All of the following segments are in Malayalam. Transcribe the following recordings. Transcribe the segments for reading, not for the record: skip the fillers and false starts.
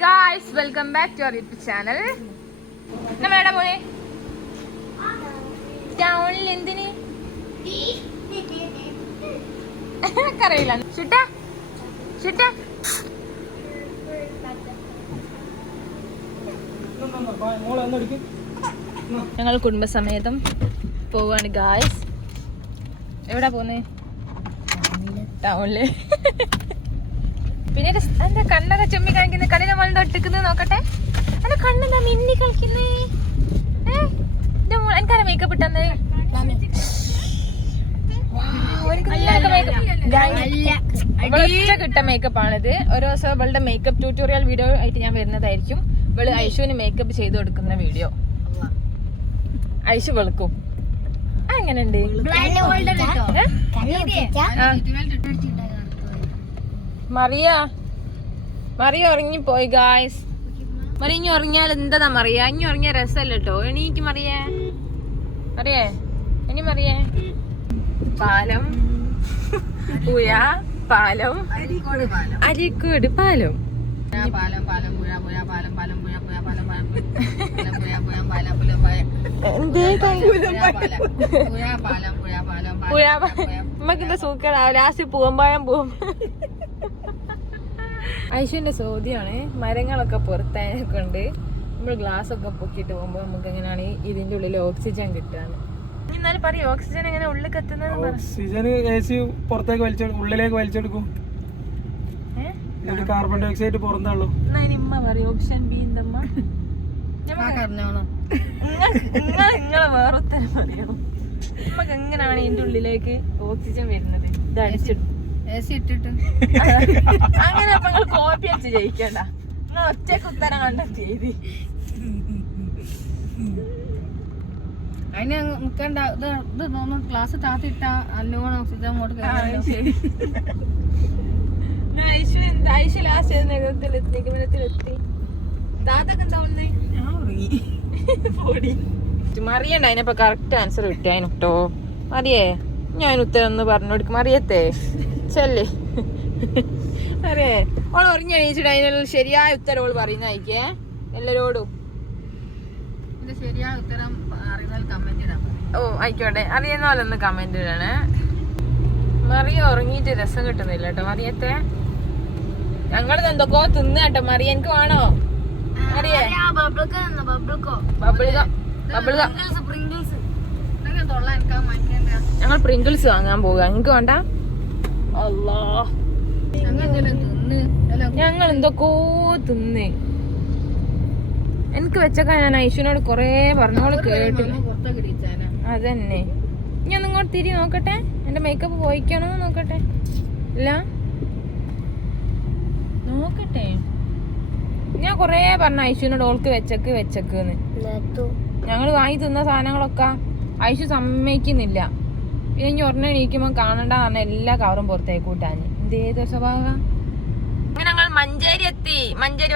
guys, welcome back to our YouTube channel. Namada mone down endini karayilla shutta ഞങ്ങൾ കുടുംബസമേതം പോവാണ് ഗായ്സ്. എവിടാ പോന്നേ? ടൗണില്. പിന്നെ എന്താ കണ്ണൊക്കെ ചുമ്മി കാണിക്കുന്ന? കണ്ണിനെ മണ്ട ഒട്ടിക്കുന്നത് നോക്കട്ടെ. എന്റെ കണ്ണെന്താ മിന്നി കളിക്കുന്നേ? എനിക്കാരെ മേക്കപ്പ് ഇട്ടെന്ന് കിട്ട മേക്കപ്പ് ആണിത്. ഓരോ ദിവസം ഇവളുടെ മേക്കപ്പ് ട്യൂട്ടോറിയൽ വീഡിയോ ആയിട്ട് ഞാൻ വരുന്നതായിരിക്കും. ഇവള് ഐഷുവിന് മേക്കപ്പ് ചെയ്ത് കൊടുക്കുന്ന വീഡിയോ. ഐഷു വെളുക്കും. എങ്ങനെയുണ്ട്? മറിയ ഉറങ്ങിപ്പോയി ഗായ്സ്. മറിയ ഇനി ഉറങ്ങിയാൽ എന്താ മറിയ? ഇനി ഉറങ്ങിയ രസമല്ല കേട്ടോ. എണീക്ക് മറിയേ ഇനി മറിയേ. പാലം പുഴ പാലം അരീക്കോട് പാലം നമുക്കിന്റെ സൂക്കടാ. ലാസ്റ്റ് പൂവമ്പായം പോവും. ഐശുവിന്റെ ചോദ്യമാണ് മരങ്ങളൊക്കെ പുറത്തായതൊക്കെ ഉണ്ട്. നമ്മൾ ഗ്ലാസ് ഒക്കെ പൊക്കിട്ട് പോകുമ്പോ നമുക്ക് എങ്ങനെയാണ് ഇതിന്റെ ഉള്ളിൽ ഓക്സിജൻ കിട്ടുകയാണ്. എന്നാലും പറയും ഓക്സിജൻ എങ്ങനെ ഉള്ളിൽ എത്തുന്നത്? ഓക്സിജൻ പുറത്തേക്ക് ഉള്ളിലേക്ക് വലിച്ചെടുക്കും. കാർബൺ ഡൈ ഓക്സൈഡ് പുറന്തള്ളൂ. ഇമ്മ പറയും ഓപ്ഷൻ ബി എന്തമ്മ? നിങ്ങളെ വേറൊത്തരം പറയോ? നമുക്ക് എങ്ങനെയാണ് ഇതിന്റെ ഉള്ളിലേക്ക് ഓക്സിജൻ വരുന്നത്? ഇത് അടിച്ചിട്ട് അങ്ങനെ അപ്പൊ നിങ്ങൾ കോപ്പി വെച്ച് ജയിക്കണ്ട. നിങ്ങൾ ഒറ്റക്ക് ഉത്തരം കണ്ടെത്തി എഴുതി. അതിന് നിൽക്കണ്ട. ഇത് തോന്നുന്നു ക്ലാസ് താത്തിട്ട നല്ലോണം ഓക്സിജൻ അങ്ങോട്ട് ഐശു ലാസ്റ്റ് നിഗമനത്തിലെത്തി. താത്തൊക്കെ എന്താ മറിയണ്ട. അതിനപ്പോ കറക്റ്റ് ആൻസർ കിട്ടിയായിരുന്നു കേട്ടോ. മറിയേ ഞാൻ ഉത്തരം ഒന്ന് പറഞ്ഞു കൊടുക്കും. മറിയത്തെ ചെല്ലേ അറിയേ ഓൾ ഉറങ്ങിയണീച്ചിട്ട് അതിനുള്ള ശരിയായ ഉത്തരം ഓള് പറയുന്നതായിക്കേ എല്ലാരോടും. ശരിയായ ഉത്തരം അറിയുന്ന കമന്റ് ഇടാം. ഓ ആയിക്കോട്ടെ. അറിയുന്ന പോലെ ഒന്ന് കമന്റ് ഇടണേ. മറിയ ഉറങ്ങിയിട്ട് രസം കിട്ടുന്നില്ല കേട്ടോ മറിയത്തെ. ഞങ്ങളിത് എന്തൊക്കെയോ തിന്ന് കേട്ടോ മറിയ. എനിക്ക് വേണോ അറിയേ? ഞങ്ങൾ പ്രിങ്കിൾസ് വാങ്ങാൻ പോവുക. നിങ്ങക്ക് വേണ്ട? അല്ലാ ഞങ്ങൾ എന്തൊക്കെയോ തിന്ന്. എനിക്ക് വെച്ചൊക്കെ ഞാൻ ഐശുവിനോട് കൊറേ പറഞ്ഞോള് കേട്ടില്ല. അതന്നെ. ഇനി ഒന്ന് ഇങ്ങോട്ട് തിരി നോക്കട്ടെ. എന്റെ മേക്കപ്പ് പോയിക്കണോ നോക്കട്ടെ. ഇല്ല നോക്കട്ടെ. ഞാൻ കൊറേ പറഞ്ഞ ഐശുവിനോട് ഓൾക്ക് വെച്ചെന്ന്. ഞങ്ങള് വാങ്ങി തിന്ന സാധനങ്ങളൊക്കെ ഐശു സമ്മതിക്കുന്നില്ല. പിന്നെ ഇനി ഒരെണ്ണം എണീക്കുമ്പോ കാണണ്ട പറഞ്ഞ എല്ലാ കവറും പുറത്തേക്ക് കൂട്ടാന്. എന്തേതൊരു സ്വഭാവം. അങ്ങനെ ഞങ്ങൾ മഞ്ചേരി എത്തി. മഞ്ചേരി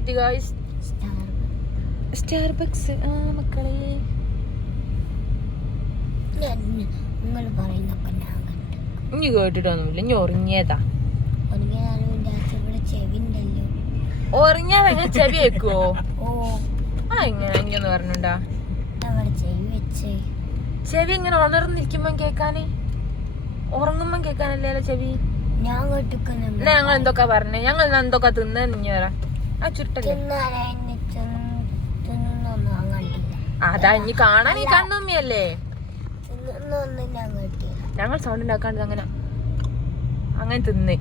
എത്തി ഗായ്സ്. സ്റ്റാർബക്സ്. ആ മക്കളെ ഇനി കേട്ടിട്ടൊന്നുമില്ല. ഇനി ഉറങ്ങിയതാ. ഉറങ്ങിയാ ഭയങ്കര ചെവി വെക്കുവോ? ആ ഇങ്ങനെ ഇങ്ങനെ പറഞ്ഞുണ്ടാ. ചെവി ഇങ്ങനെ ഉണർന്നിരിക്കുമ്പോ കേക്കാന്, ഉറങ്ങുമ്പോ കേക്കാനല്ലേ ചെവി. ഞങ്ങൾ എന്തൊക്കെ പറഞ്ഞേ? ഞങ്ങൾ എന്തൊക്കെ തിന്നു പറ. ആ ചുരുട്ടല്ലേ അതാ ഇനി കാണാൻ ഈ കണ്ണുമ്മിയല്ലേ. ഞങ്ങൾ സൗണ്ട് ഉണ്ടാക്കാണ്ട് അങ്ങനെ തിന്ന്.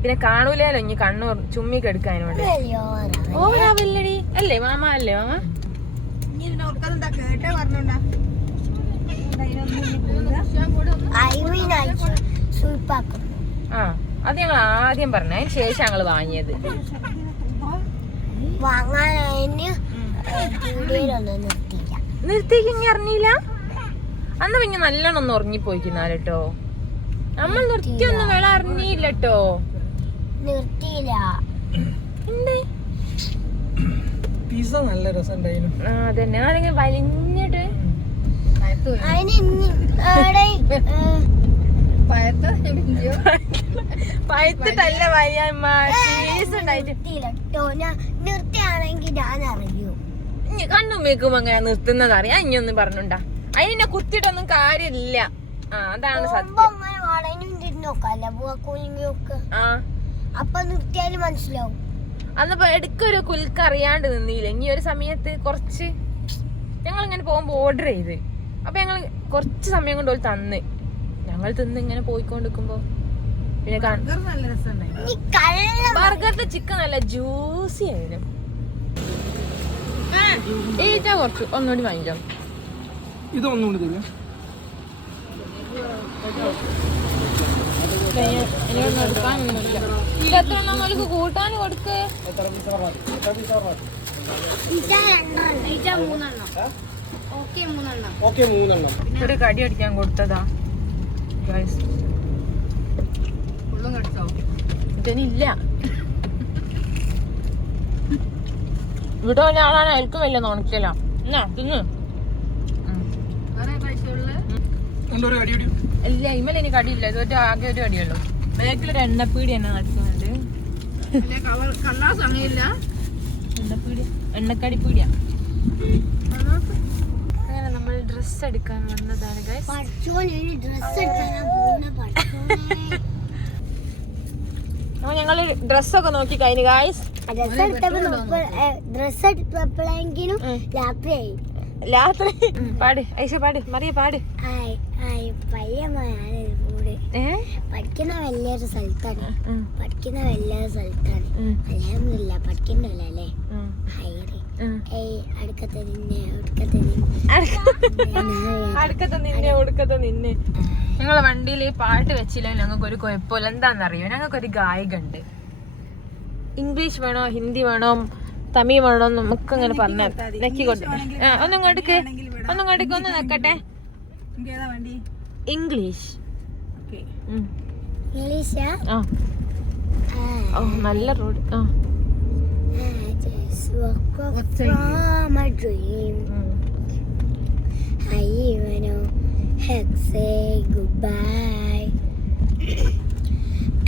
പിന്നെ കാണൂലോ ഇനി കണ്ണു ചുമ്മി കെടുക്കാനോണ്ട്. ഓരാവില്ലടി അല്ലേ മാമ? അല്ലേ മാമ? ആ അത് ഞങ്ങൾ ആദ്യം പറഞ്ഞ. അതിന് ശേഷം ഞങ്ങള് വാങ്ങിയത്. നിർത്തിക്ക് ഇനി അറിഞ്ഞില്ല. അന്ന് പിന്നെ നല്ലോണം ഒന്ന് ഉറങ്ങിപ്പോയിക്കുന്നാലോ. നമ്മൾ നിർത്തിയൊന്നും വേള അറിഞ്ഞില്ലട്ടോ. നല്ല രസം. അതന്നെ ആണെങ്കിൽ വലിഞ്ഞിട്ട് പഴുത്തിട്ടല്ല വയ്യമ്മ ചീസ് ഉണ്ടായിട്ട് നിർത്തിയാണെങ്കിൽ ഞാൻ അറിയൂ. കണ്ണും മേക്കും അങ്ങനെ നിർത്തുന്നത് അറിയാം. ഇനിയൊന്നും പറഞ്ഞുണ്ടാ അതിനെ കുത്തിയിട്ടൊന്നും കാര്യമില്ല. ആ അതാണ് സത്യം. അപ്പൊ നിർത്തിയാലും മനസ്സിലാവും. അന്നിപ്പോ എടുക്കൊരു കുൽക്ക് അറിയാണ്ട് നിന്നില്ല. ഇനി ഒരു സമയത്ത് കുറച്ച് ഞങ്ങൾ ഇങ്ങനെ പോകുമ്പോ ഓർഡർ ചെയ്ത് അപ്പൊ ഞങ്ങൾ കുറച്ച് സമയം കൊണ്ട് തന്ന് ഞങ്ങൾ തിന്ന് ഇങ്ങനെ പോയിക്കൊണ്ടിരിക്കുമ്പോ പിന്നെ ബർഗറിന്റെ ചിക്കൻ നല്ല ജ്യൂസി ആയിരുന്നു. ഈറ്റ കുറച്ച് ഒന്നുകൂടി വാങ്ങിക്കാം. ഇതൊന്നുകൂടി തരിക. എടുക്കാനൊന്നുമില്ല. ഇതെത്ര നമ്മൾക്ക് കൂട്ടാൻ കൊടുക്ക്. ഒരു കടി അടിക്കാൻ കൊടുത്തതാ. ഇതിനില്ല ഇവിടെ വല്ല ആളാണ് അയാൾക്കും വലിയ നോണിക്കല. എന്നാ തിന്ന് ഇല്ല ഇമ്മല ഇനി കടിയില്ല. ഇതൊരു ആകെ ഒരു കടിയുള്ളൂ. ബാക്കിലൊരു എണ്ണപ്പീടി തന്നെ നടക്കുന്നുണ്ട്. എണ്ണക്കടിപ്പീടിയാ. അങ്ങനെ നമ്മൾ ഡ്രസ് എടുക്കാൻ വന്നതാണ് ഗൈസ്. അപ്പൊ ഞങ്ങള് ഡ്രസ്സൊക്കെ നോക്കി കഴിഞ്ഞു ഗൈസ്. ഡ്രസ് എടുത്തപ്പോഴെങ്കിലും രാത്രിയായി. രാത്രി പാട് ഐഷ പാട് മറിയ പാട്. പഠിക്കുന്ന വലിയൊരു സ്ഥലത്താണ്. അൽഹംദുലില്ല പഠിക്കണ്ടല്ലേ. അടുക്കത്തെ നിന്നെ ഞങ്ങളെ വണ്ടിയിൽ പാട്ട് വെച്ചില്ലെങ്കിൽ ഞങ്ങൾക്ക് ഒരു കുഴപ്പമില്ല. എന്താണെന്നറിയോ, ഞങ്ങൾക്കൊരു ഗായകണ്ട്. ഇംഗ്ലീഷ് വേണോ ഹിന്ദി വേണോ തമിഴ് വേണോ നമുക്ക് അങ്ങനെ പറഞ്ഞാൽ നെക്കിക്കൊണ്ട് ഒന്നും കൊടുക്ക് ഒന്ന് നിക്കട്ടെ. ഇംഗ്ലീഷ് നല്ല road. Goodbye.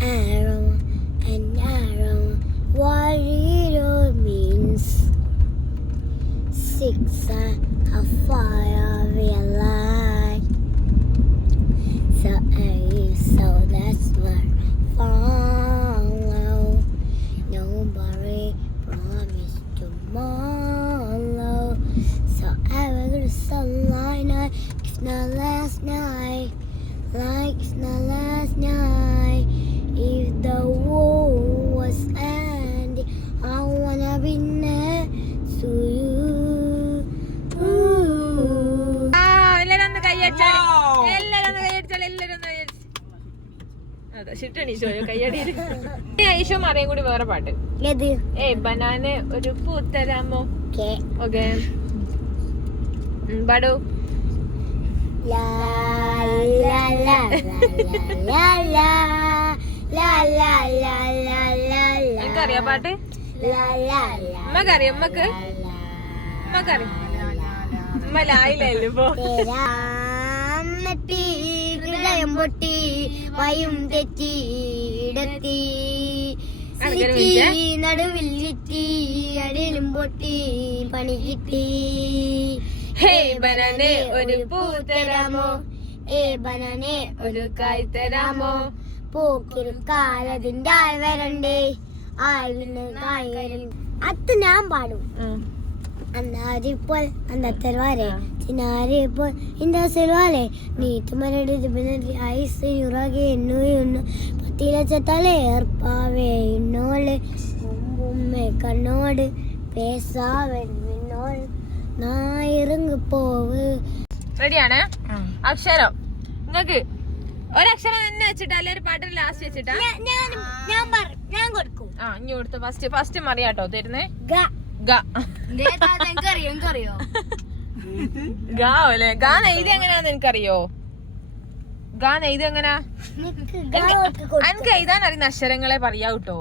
Arrow and arrow, what it all means. 6 how far we alive. So that's where follow. Nobody promised tomorrow. So I will go to sunlight night. It's not last night. Like it's not last night. If the war was ending, I wanna be next to you. എല്ലാരും ഒന്ന് കൈയടിച്ചാൽ ഐഷോ മറിയും കൂടി വേറെ പാട്ട്. ബനാനെ ഒരു പൂത്തരാമോ. ഓക്കെ പാടൂ. എനിക്കറിയാം പാട്ട്. ഉമ്മക്കറിയാം ഉമ്മ ലായില്ലല്ലോ ഇപ്പൊ. ഹൃദയം പൊട്ടി വയും തെറ്റിയിടത്തി നടുവിൽ ചുറ്റി അടിയിലും പൊട്ടി പണി കിട്ടി. ഹേ ബനാനെ ഒരു പൂ തരാമോ. ബനാനെ ഒരു കായ് തരാമോ. പൂക്കിൽ കാലതിന്റെ ആൾ വരണ്ടേ. ആളിന് കായ് വരും. അത് ഞാൻ പാടും. Anaripol, andatervare, Tinaripol, Indasilvale, Nitmaradi, I see you again, no, Patila Chatale, Pave, Nole, make a nod, Pesa, and Vinol, Nairung Pove. Ready, Anna? Akshara. Nugget. ഒരക്ഷരം തന്നെ വെച്ചിട്ട് അല്ലെങ്കിൽ പാട്ടിൽ ലാസ്റ്റ് വെച്ചിട്ടാ ഫസ്റ്റ് മറിയാട്ടോ തരുന്നേ. ഗാവല്ലേ ഗാൻ എഴുതി എങ്ങനെയാന്ന് എനിക്കറിയോ. ഗാൻ എഴുതി എങ്ങനാ എനിക്ക് എഴുതാൻ അറിയുന്ന അക്ഷരങ്ങളെ പറയാവൂട്ടോ.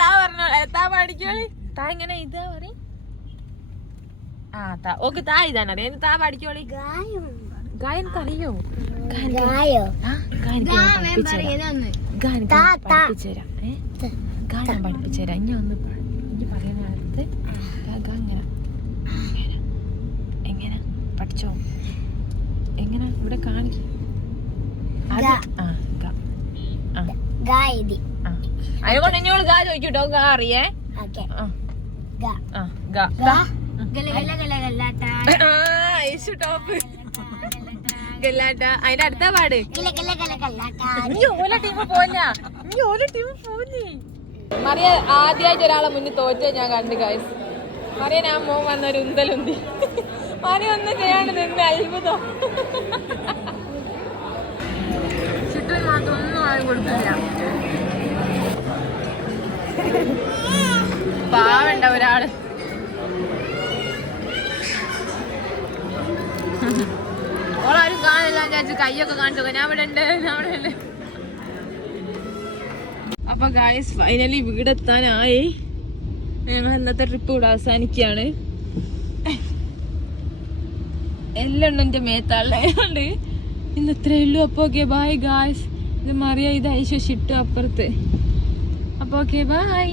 താ പറഞ്ഞോ താ പാടിക്കോളി. താ എങ്ങനെ എഴുതാ പറ. ഓക്ക് താ ഇതാണ് അറിയാം താ പഠിക്കോളി ഗായൻ കളിയോ ഗായോ പഠിപ്പിച്ചുതരാം ഗാനം പഠിപ്പിച്ചുതരാം ഇനി ഒന്ന് ഇനി പറയുന്ന അടുത്ത് ഇങ്ങനെ എങ്ങനെ പഠിച്ചോ എങ്ങനെ ഇവിടെ കാണിക്കും അതുകൊണ്ട് എന്നോട് ഗാ ചോദിക്കൂട്ടോ ഗാ അറിയേ ടോപ്പ് ഗല്ലാട്ട അതിന്റെ അടുത്ത പാട് മറിയ ആദ്യമായിട്ട് ഒരാളെ മുന്നിൽ തോറ്റ ഞാൻ കണ്ടു ഗൈസ് മറിയ ഞാൻ മോൻ വന്നൊരു ഉന്തലുന്തി മറിയ ഒന്നും ചെയ്യാണ്ട് നിന്ന് അത്ഭുതം ചുറ്റും മാത്രം ഒന്നും ആരും കൊടുക്കില്ല പാവണ്ട ഒരാള് ഓളാരും കാണില്ല വിചാരിച്ചു കൈയൊക്കെ കാണിച്ചു ഞാൻ ഇവിടെ ഉണ്ട് അപ്പൊ ഗായ്സ് ഫൈനലി വീടെത്താനായി ഞങ്ങൾ ഇന്നത്തെ ട്രിപ്പ് ഇവിടെ അവസാനിക്കുകയാണ് എല്ലാം എന്റെ മേത്താളുണ്ട് ഇന്ന് ഇത്രയേ ഉള്ളൂ അപ്പൊ ഓക്കെ ബൈ ഗായ്സ് ഇത് മറിയ ഇത് ഐശ്വ ഷിട്ടു അപ്പുറത്ത് അപ്പൊ ഓക്കെ ബൈ